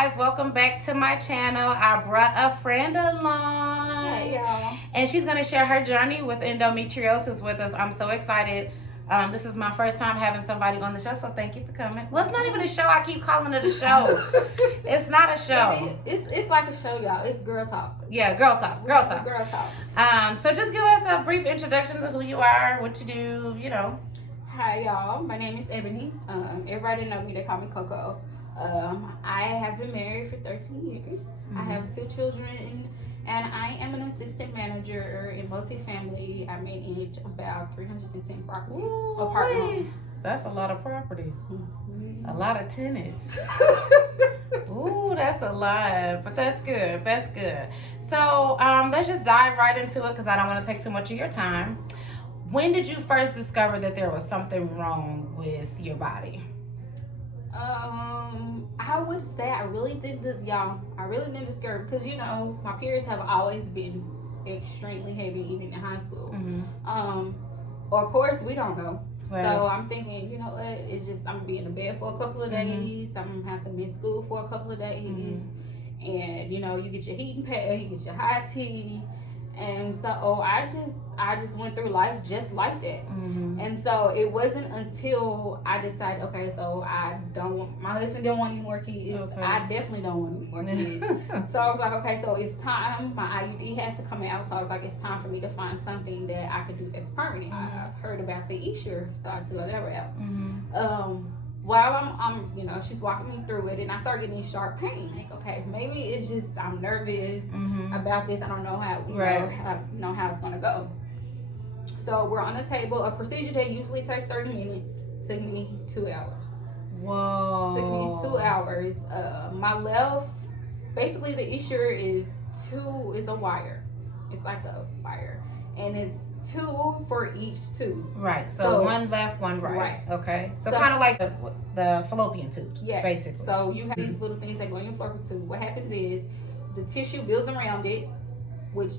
guys, welcome back to my channel. I brought a friend along. Hey y'all. And she's going to share her journey with endometriosis with us. I'm so excited. This is my first time having somebody on the show, so thank you for coming. Well, it's not even a show. I keep calling it a show. It's not a show. It's like a show, y'all. It's girl talk. Yeah, girl talk. Girl talk. Girl talk. So just give us a brief introduction to who you are, what you do, you know. Hi y'all. My name is Ebony. Everybody know me. They call me Coco. I have been married for 13 years. I have 2 children, and I am an assistant manager in multifamily. I manage about 310 properties, apartments. That's a lot of properties. A lot of tenants. Ooh, that's a lot, but that's good. That's good. So let's just dive right into it because I don't want to take too much of your time. When did you first discover that there was something wrong with your body? I would say I really didn't discover, because my periods have always been extremely heavy even in high school. Or of course we don't know. Right. So I'm thinking, you know what, it's just I'm gonna be in the bed for a couple of days. I'm gonna have to miss school for a couple of days. And you get your heating pad, you get your high tea. And so I just went through life just like that. And so it wasn't until I decided, okay, so my husband didn't want any more kids. Okay. I definitely don't want any more kids. So I was like, okay, so it's time. My IUD has to come out. So I was like, it's time for me to find something that I could do that's permanent. I've heard about the Esher, so I took that route. While I'm she's walking me through it, and I start getting these sharp pains. Okay, maybe it's just I'm nervous about this. I don't know how it's gonna go. So we're on the table. A procedure that usually takes 30 minutes took me 2 hours. Whoa. Took me 2 hours. My left, basically the Esher is a wire. It's like a wire, and it's 2 for each tube. Right. So one left, one right. Okay. So kind of like the fallopian tubes. Yes. Basically. So you have these little things that go in your fallopian tube. What happens is the tissue builds around it, which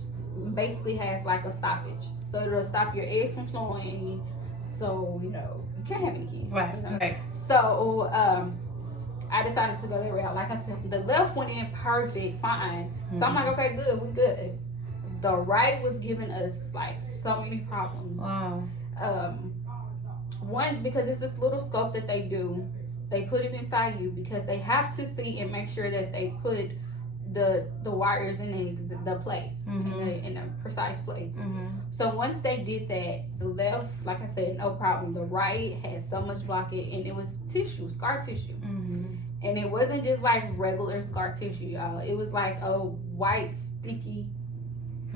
basically has like a stoppage. So it'll stop your eggs from flowing. So you can't have any kids. Right. Right. So I decided to go that route. Like I said, the left went in perfect, fine. So I'm like, okay, good, we good. The right was giving us like so many problems. Wow. One, because it's this little scope that they do. They put it inside you because they have to see and make sure that they put the wires in the place, in a precise place. So once they did that, the left, like I said, no problem. The right had so much blockage, and it was tissue, scar tissue. And it wasn't just like regular scar tissue, y'all. It was like a white, sticky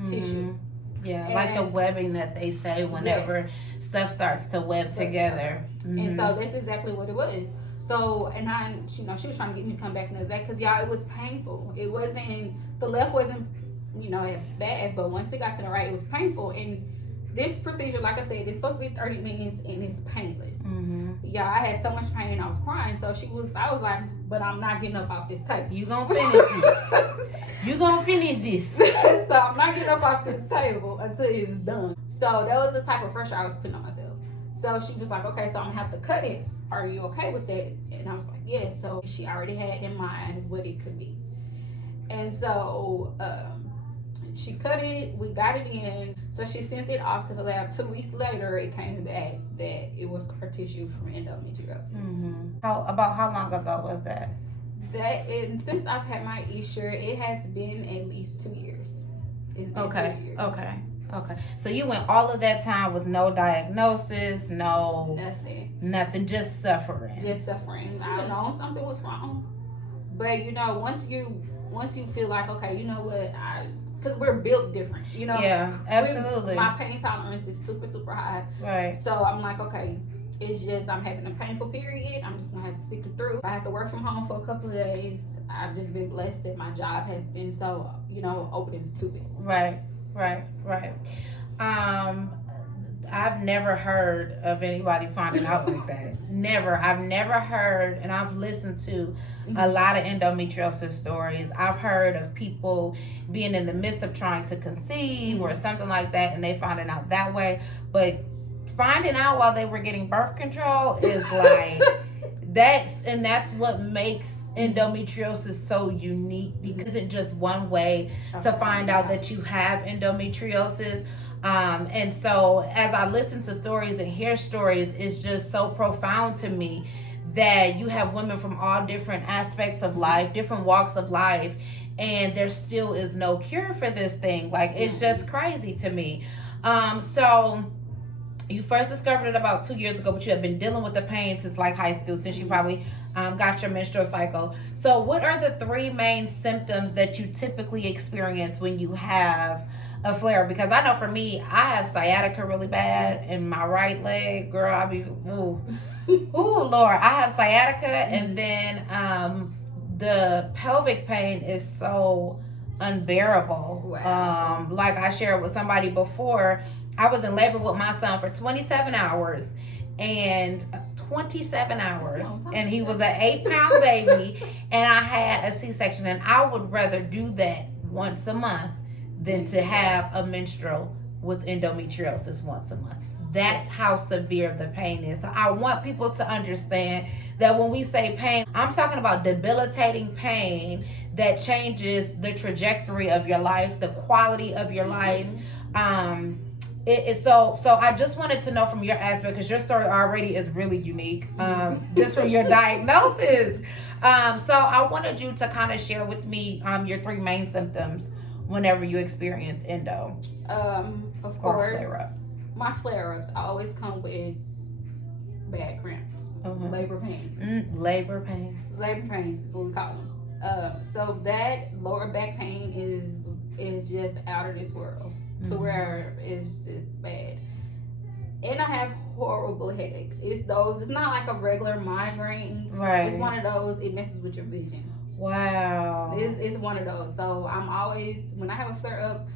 tissue. Yeah, like the webbing that they say whenever stuff starts to web together. And so that's exactly what it was. So, and she was trying to get me to come back another day because, y'all, it was painful. It wasn't, the left wasn't, bad, but once it got to the right, it was painful. And this procedure, like I said, it's supposed to be 30 minutes and it's painless. Yeah, I had so much pain and I was crying. So I was like, but I'm not getting up off this table. You gonna finish this. You gonna finish this. So I'm not getting up off this table until it's done. So that was the type of pressure I was putting on myself. So she was like, okay, so I'm gonna have to cut it. Are you okay with that? And I was like, yeah. So she already had in mind what it could be. And so she cut it, we got it in. So she sent it off to the lab. 2 weeks later, it came back that it was scar tissue from endometriosis. About how long ago was that? And since I've had my Esher, it has been at least 2 years. It's been 2 years. Okay. So you went all of that time with no diagnosis, nothing, just suffering. I know something was wrong, but once you feel like, okay, you know what, because we're built different, Yeah, absolutely. My pain tolerance is super, super high. Right. So I'm like, okay, it's just I'm having a painful period. I'm just gonna have to stick it through. I have to work from home for a couple of days. I've just been blessed that my job has been so open to it. Right. I've never heard of anybody finding out like that. I've never heard, and I've listened to a lot of endometriosis stories. I've heard of people being in the midst of trying to conceive or something like that, and they finding out that way. But finding out while they were getting birth control is like that's what makes endometriosis so unique because it isn't just one way to find out that you have endometriosis. And so as I listen to stories and hear stories, it's just so profound to me that you have women from all different aspects of life, different walks of life, and there still is no cure for this thing. Like, it's just crazy to me. So you first discovered it about 2 years ago, but you have been dealing with the pain since like high school, since you probably got your menstrual cycle. So what are the 3 main symptoms that you typically experience when you have a flare? Because I know for me, I have sciatica really bad in my right leg. Girl, I be, ooh, Lord. I have sciatica, and then the pelvic pain is so unbearable. Wow. Like I shared with somebody before, I was in labor with my son for 27 hours, and 27 hours, and he was an 8-pound baby, and I had a C-section, and I would rather do that once a month than to have a menstrual with endometriosis once a month. That's how severe the pain is. So I want people to understand that when we say pain, I'm talking about debilitating pain that changes the trajectory of your life, the quality of your life. So I just wanted to know from your aspect, because your story already is really unique, just from your diagnosis. So I wanted you to kind of share with me your 3 main symptoms whenever you experience endo. Of course, my flare-ups always come with bad cramps, labor pains. Labor pains is what we call them. So that lower back pain is just out of this world. To where it's just bad. And I have horrible headaches. It's not like a regular migraine. Right. It's one of those, it messes with your vision. Wow. It's one of those. So I'm always, when I have a flare up,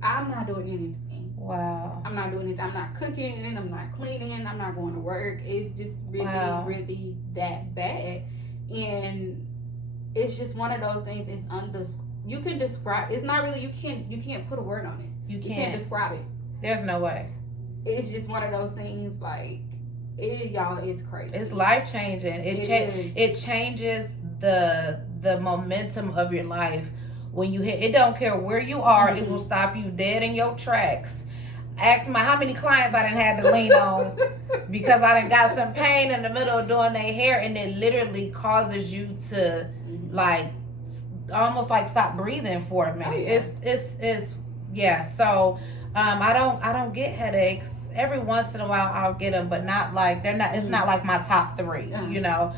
I'm not doing anything. Wow. I'm not doing anything. I'm not cooking, I'm not cleaning, I'm not going to work. It's just really, really that bad. And it's just one of those things. You can describe, it's not really, you can't put a word on it. You can't describe it. There's no way. It's just one of those things, like, y'all, it's crazy. It's life changing. It changes the momentum of your life. When you hit, it don't care where you are, it will stop you dead in your tracks. Ask me how many clients I done had to lean on because I done got some pain in the middle of doing their hair, and it literally causes you to like almost like stop breathing for a minute. It's yeah. So I don't get headaches. Every once in a while I'll get them, but not like it's not like my top 3, you know.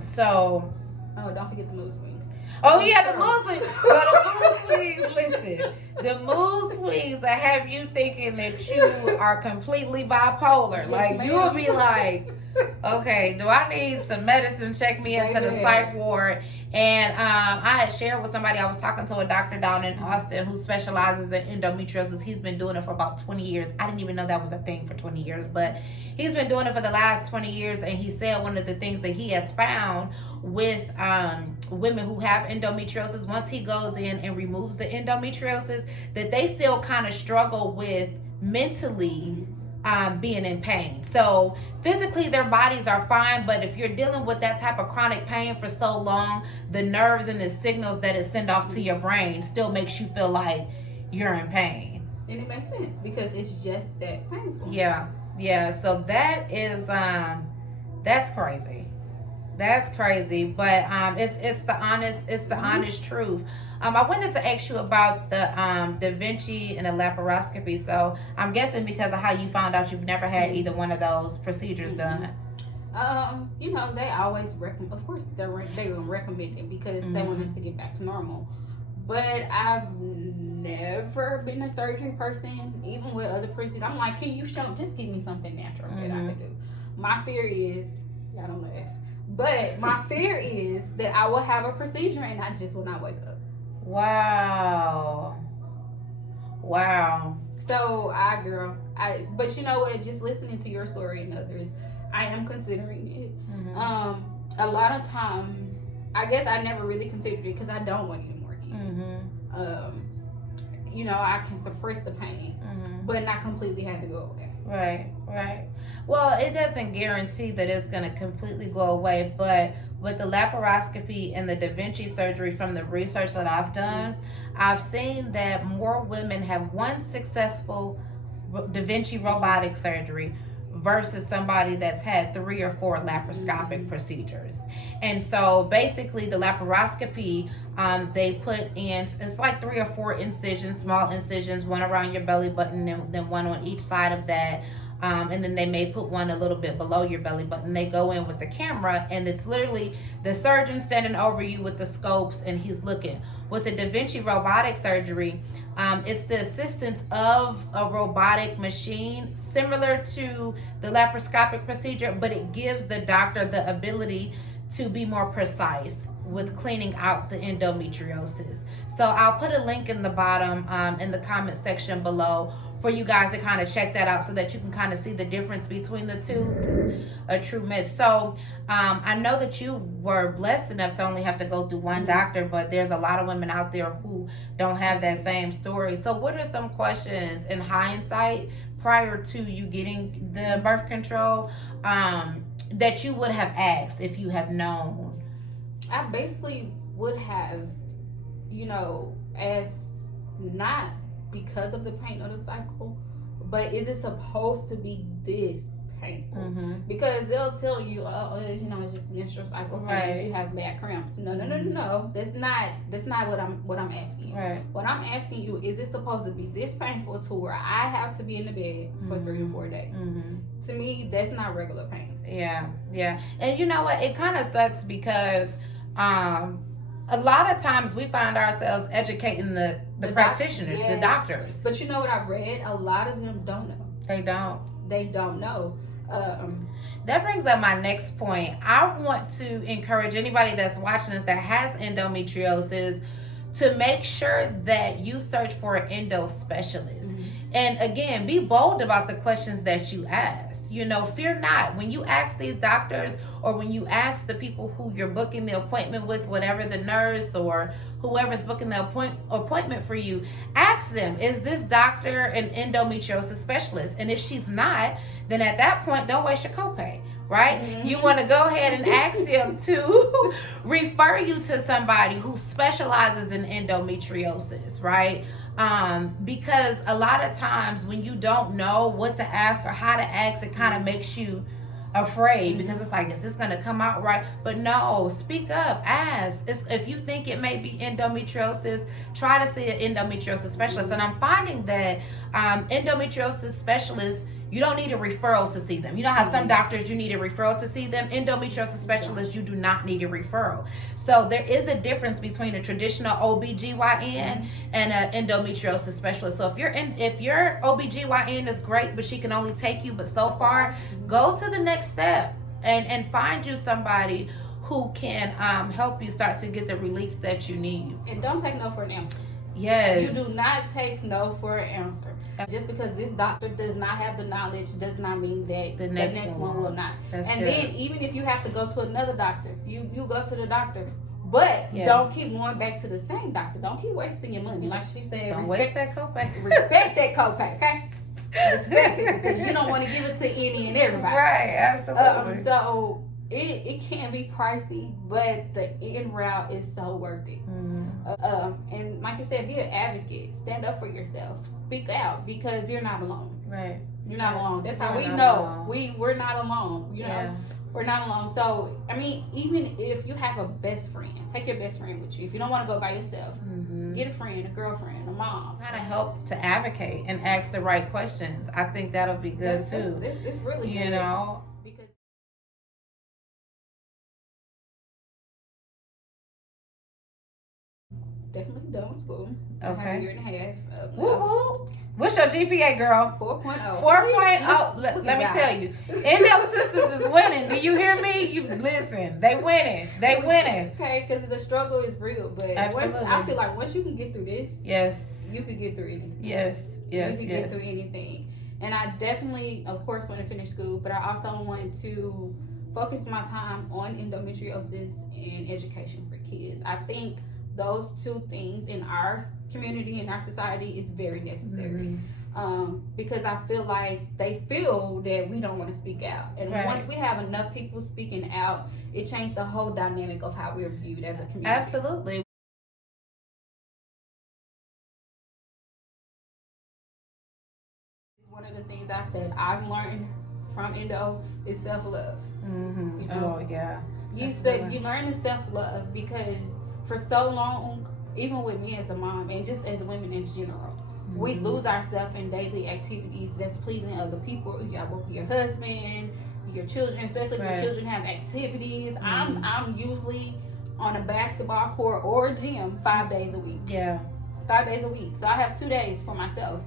So don't forget the mood swings. Oh yeah, the mood swings. But the mood swings, listen, the mood swings that have you thinking that you are completely bipolar. Like, you'll be like, okay, do I need some medicine? Check me into the psych ward. And I had shared with somebody, I was talking to a doctor down in Austin who specializes in endometriosis. He's been doing it for about 20 years. I didn't even know that was a thing for 20 years, but he's been doing it for the last 20 years. And he said one of the things that he has found with women who have endometriosis, once he goes in and removes the endometriosis, that they still kind of struggle with mentally being in pain. So physically their bodies are fine, but if you're dealing with that type of chronic pain for so long, the nerves and the signals that it send off to your brain still makes you feel like you're in pain. And it makes sense because it's just that painful. Yeah. So that is that's crazy. That's crazy, but it's the honest truth. I wanted to ask you about the DiVinci and the laparoscopy. So I'm guessing because of how you found out, you've never had either one of those procedures done. You know, they always recommend. Of course, they will recommend it because they want us to get back to normal. But I've never been a surgery person, even with other procedures. I'm like, can you just give me something natural that I can do? My fear is, y'all don't laugh. But my fear is that I will have a procedure and I just will not wake up. Wow. So but you know what? Just listening to your story and others, I am considering it. A lot of times, I guess I never really considered it because I don't want any more kids. You know, I can suppress the pain, but not completely have to go away. Right, right. Well, it doesn't guarantee that it's going to completely go away, but with the laparoscopy and the DiVinci surgery, from the research that I've done, I've seen that more women have one successful DiVinci robotic surgery versus somebody that's had 3 or 4 laparoscopic procedures. And so basically the laparoscopy, they put in, it's like 3 or 4 incisions, small incisions, one around your belly button and then one on each side of that. And then they may put one a little bit below your belly button. They go in with the camera, and it's literally the surgeon standing over you with the scopes, and he's looking. With the DiVinci robotic surgery, it's the assistance of a robotic machine similar to the laparoscopic procedure, but it gives the doctor the ability to be more precise with cleaning out the endometriosis. So I'll put a link in the bottom, in the comment section below, for you guys to kind of check that out, so that you can kind of see the difference between the two. It's a true myth. So I know that you were blessed enough to only have to go through one doctor, but there's a lot of women out there who don't have that same story. So what are some questions in hindsight, prior to you getting the birth control, that you would have asked if you have known? I basically would have, asked, not because of the pain of the cycle, but is it supposed to be this painful? Because they'll tell you, it's just menstrual cycle pains, you have bad cramps. No. That's not what I'm asking you. Right. What I'm asking you, is it supposed to be this painful to where I have to be in the bed for 3 or 4 days? To me, that's not regular pain. Yeah. And you know what? It kind of sucks because a lot of times we find ourselves educating the practitioners, the doctors. But you know what I've read? A lot of them don't know. They don't know. That brings up my next point. I want to encourage anybody that's watching this that has endometriosis to make sure that you search for an endo specialist. And again, be bold about the questions that you ask. Fear not. When you ask these doctors, or when you ask the people who you're booking the appointment with, whatever, the nurse or whoever's booking the appointment for you, ask them, is this doctor an endometriosis specialist? And if she's not, then at that point, don't waste your copay. Right? You want to go ahead and ask them to refer you to somebody who specializes in endometriosis, right? Because a lot of times when you don't know what to ask or how to ask, it kind of makes you afraid, because it's like, is this going to come out right? But no, speak up, ask. If you think it may be endometriosis, try to see an endometriosis specialist. And I'm finding that endometriosis specialists, you don't need a referral to see them. You know how some doctors, you need a referral to see them? Endometriosis specialists, you do not need a referral. So there is a difference between a traditional OBGYN and an endometriosis specialist. So if your OBGYN is great, but she can only take you but so far, go to the next step and find you somebody who can help you start to get the relief that you need. And don't take no for an answer. Yes. You do not take no for an answer. Just because this doctor does not have the knowledge does not mean that the next one will not. That's and good. Then even if you have to go to another doctor, you go to the doctor. But don't keep going back to the same doctor. Don't keep wasting your money. Like she said, don't waste that copay. Respect that copay, okay? Respect it, because you don't want to give it to any and everybody. Right, absolutely. So it can be pricey, but the end route is so worth it. And like you said, be an advocate. Stand up for yourself. Speak out, because you're not alone. Right. You're not alone. That's how we know we're not alone. You know, we're not alone. So I mean, even if you have a best friend, take your best friend with you. If you don't want to go by yourself, get a friend, a girlfriend, a mom. Kind of help to advocate and ask the right questions. I think that'll be good too. It's really good. You know. Because definitely done with school. I have a year and a half. Woo-hoo. What's your GPA, girl? 4.0. 4.0. Let me tell you, Endo Sisters is winning. Do you hear me? You listen. They winning. They winning. Okay, because the struggle is real, but I feel like once you can get through this, you can get through anything. Yes. You can get through anything. And I definitely, of course, want to finish school, but I also want to focus my time on endometriosis and education for kids. I think those two things in our community, in our society, is very necessary. Because I feel like they feel that we don't want to speak out. And Right. once we have enough people speaking out, it changed the whole dynamic of how we're viewed as a community. Absolutely. One of the things I said I've learned from Endo is self-love. Mm-hmm. You know? Oh, yeah. You said you learn to self-love because for so long, even with me as a mom and just as women in general, we lose ourselves in daily activities that's pleasing other people. You got both your husband, your children, especially if your children have activities. I'm usually on a basketball court or a gym 5 days a week. Yeah. 5 days a week. So I have 2 days for myself.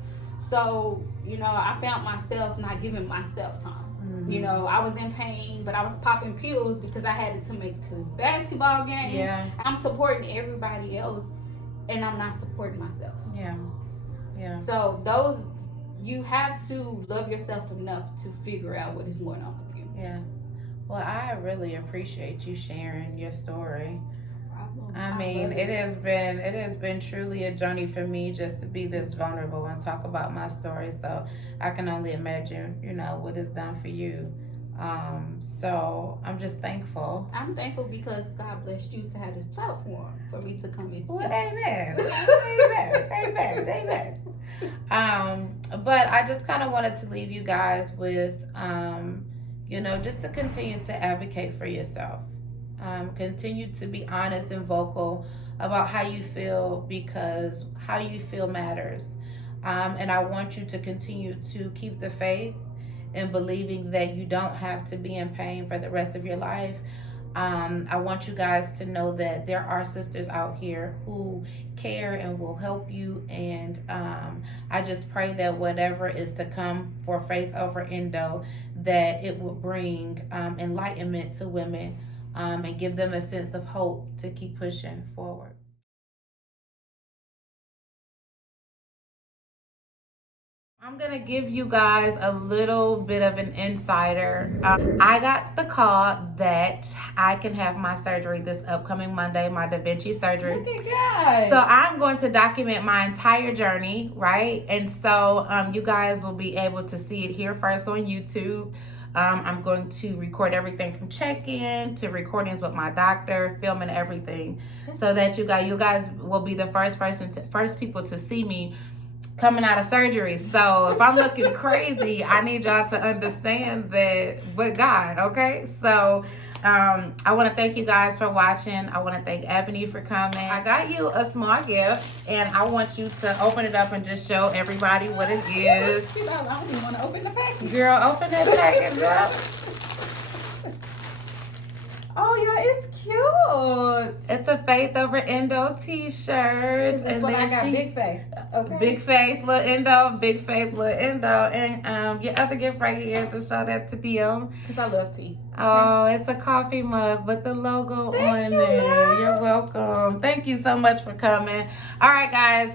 So, you know, I found myself not giving myself time. You know, I was in pain, but I was popping pills because I had to make this basketball game. Yeah. I'm supporting everybody else, and I'm not supporting myself. Yeah. Yeah. So you have to love yourself enough to figure out what is going on with you. Yeah. Well, I really appreciate you sharing your story. I mean, it has been truly a journey for me just to be this vulnerable and talk about my story. So I can only imagine, you know, what it's done for you. So I'm just thankful. I'm thankful because God blessed you to have this platform for me to come and speak. Well, amen. Amen. But I just kind of wanted to leave you guys with, you know, just to continue to advocate for yourself. Continue to be honest and vocal about how you feel, because how you feel matters. And I want you to continue to keep the faith and believing that you don't have to be in pain for the rest of your life. I want you guys to know that there are sisters out here who care and will help you. And I just pray that whatever is to come for Faith Over Endo, that it will bring enlightenment to women. And give them a sense of hope to keep pushing forward. I'm going to give you guys a little bit of an insider. I got the call that I can have my surgery this upcoming Monday, my DiVinci surgery. Look at God. So I'm going to document my entire journey, right? And so you guys will be able to see it here first on YouTube. I'm going to record everything from check-in to recordings with my doctor, filming everything, so that you guys will be the first people to see me coming out of surgery. So if I'm looking crazy, I need y'all to understand that with God, okay? So I want to thank you guys for watching. I want to thank Ebony for coming. I got you a small gift, and I want you to open it up and just show everybody what it is. I don't even want to open the package. Girl, open that package up. Oh, yeah, it's cute. It's a Faith Over Endo t-shirt. That's what I got, Big Faith. Okay. Big Faith, little Endo, Big Faith, little Endo. And your other gift right here to show that to them. Because I love tea. Oh, it's a coffee mug with the logo on you, it. love. You're welcome. Thank you so much for coming. All right, guys.